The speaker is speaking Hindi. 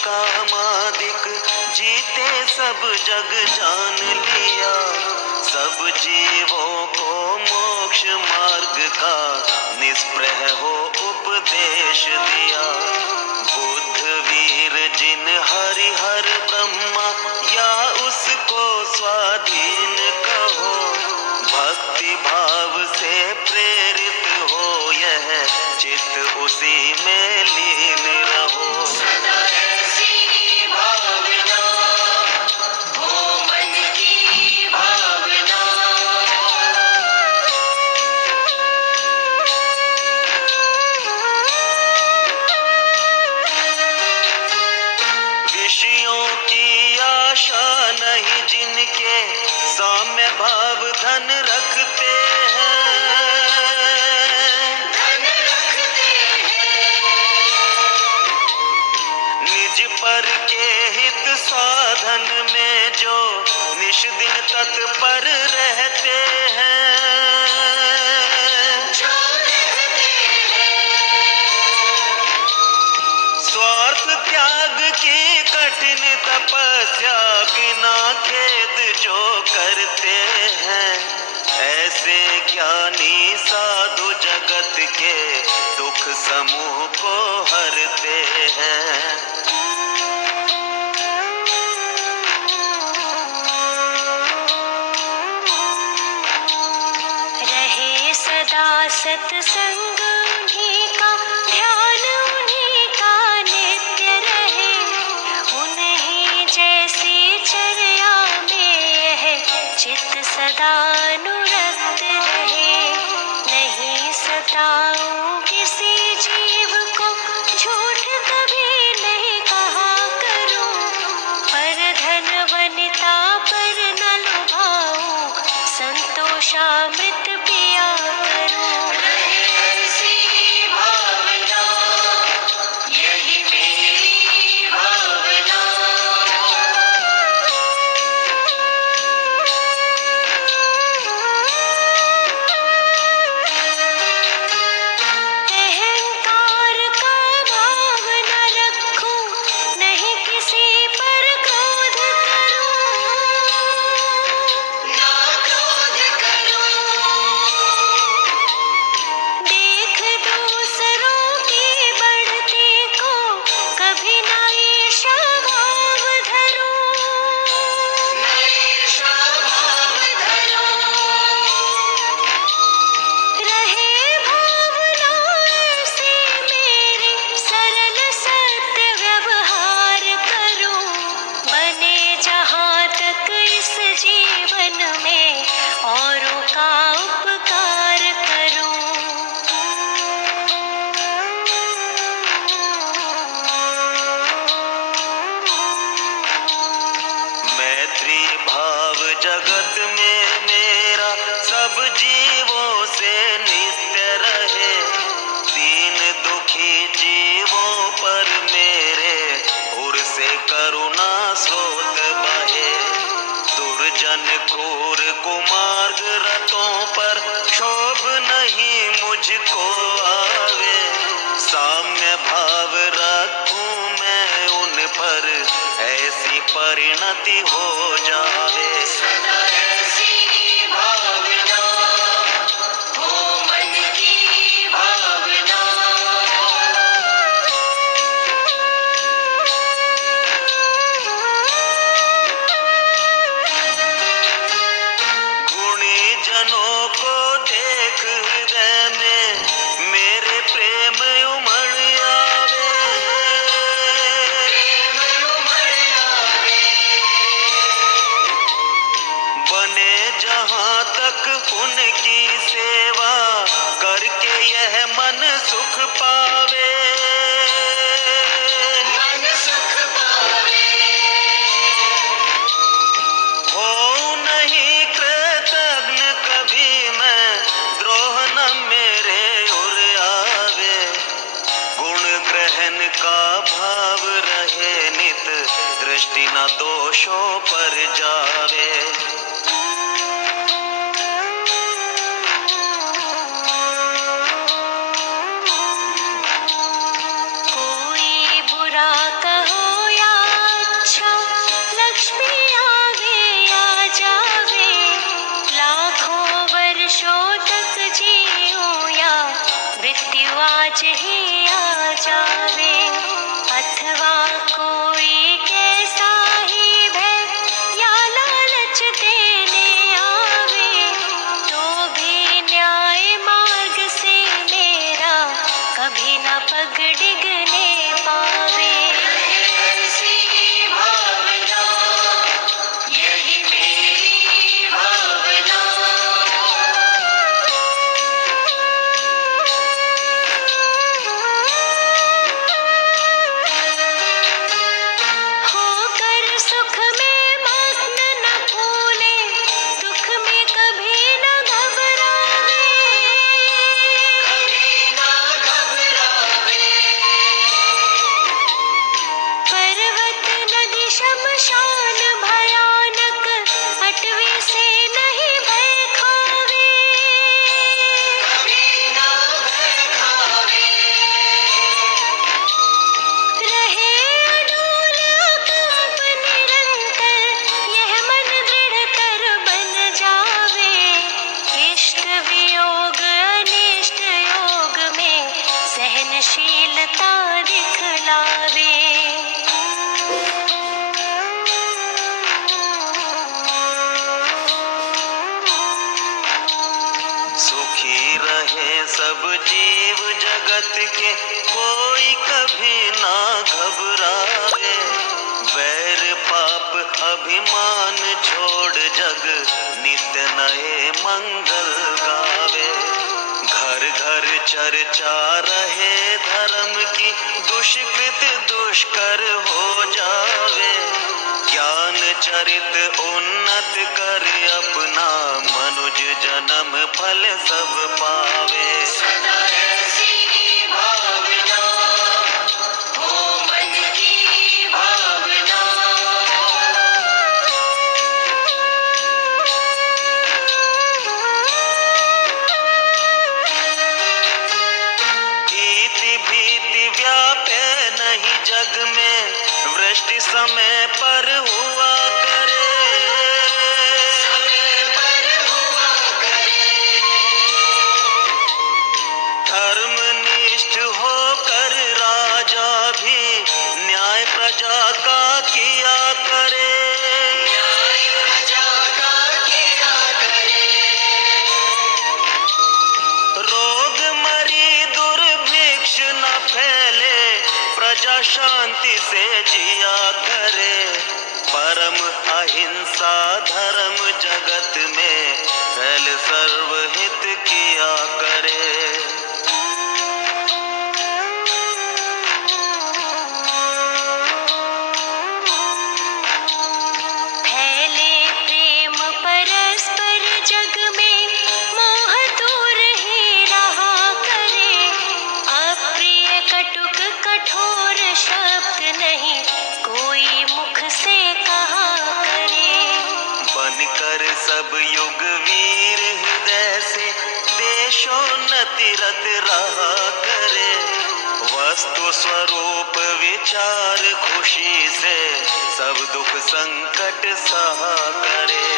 कामादिक जीते सब जग जान लिया। सब जीवों को मोक्ष मार्ग का निष्प्रह हो उपदेश दिया। बुद्ध वीर जिन हरिहर ब्रह्मा या उसको स्वाधीन कहो। भक्ति भाव से प्रेरित हो यह चित्त उसी में लीन रहो। विषयों की आशा नहीं जिनके साम्य भाव धन रखते हैं। निज पर के हित साधन में जो निश दिन तत्पर रहते हैं। स्वार्थ त्याग की कठिन तपस्या बिना खेद जो करते हैं। ऐसे ज्ञानी साधु जगत के दुख समूह को हरते हैं। रहे सदा सत्संग उन्हीं का, ध्यान उन्हीं का नित्य रहे। उन्हीं जैसी चर्या में यह चित्त सदा अनुरक्त रहे। नहीं सताऊं किसी जीव को, झूठ कभी नहीं कहा करूं। पर धन वनिता पर न लुभाऊं, संतोषामृत पिया करूं। यही मेरी भावना। अहंकार का भाव न रखूं, नहीं किसी पर क्रोध करूं। ना क्रोध करूं। देख दूसरों की बढ़ती को कभी ना ईर्ष्या भाव धरूं। ना ईर्ष्या भाव धरूं। रहे भावना ऐसी मेरी, सरल सत्य व्यवहार करूं। बने जहाँ तक इस जीवन में औरों का उपकार करूं। मैत्री भाव जगत में मेरा सब जीवों से नित्य रहे। दीन दुखी जीवों पर मेरे उर से करुणा स्रोत बहे। दुर्जन क्रूर कुमार्ग रतों पर क्षोभ नहीं मुझको आवे। साम्य भाव रखूं मैं उन पर, ऐसी परिणति हो जावे। गुणी जनों को देख हृदय में मेरे प्रेम उमड़ आवे। सुखी रहे सब जीव जगत के, कोई कभी ना घबरावे। वैर पाप अभिमान छोड़ जग नित्य नए मंगल गावे। घर घर चर्चा रहे धर्म की, दुष्कृत दुष्कर हो जावे। ज्ञान चरित उन्नत कर अपना, मनुज जन्म फल सब पावे। सदा ऐसी भावना हो मन की भावना। भीति भीति व्यापे नहीं जग में, वृष्टि समय पर हुआ करे। समय पर हुआ करे। धर्मनिष्ठ होकर राजा भी, न्याय प्रजा का किया करे। न्याय प्रजा का किया करे। रोग मरी दुर्भिक्ष न फैले, प्रजा शांति से जिया करे। परम अहिंसा धर्म जगत में, फैल सर्वहित किया करे। फैले प्रेम परस्पर जग में, मोह दूर ही रहा करे। अप्रिय कटुक कठोर शब्द नहीं, कोई मुख से कहा करे। बनकर सब युग वीर हृदय से, देशोन्नति रत रहा करे। वस्तु स्वरूप विचार खुशी से, सब दुख संकट सहा करे।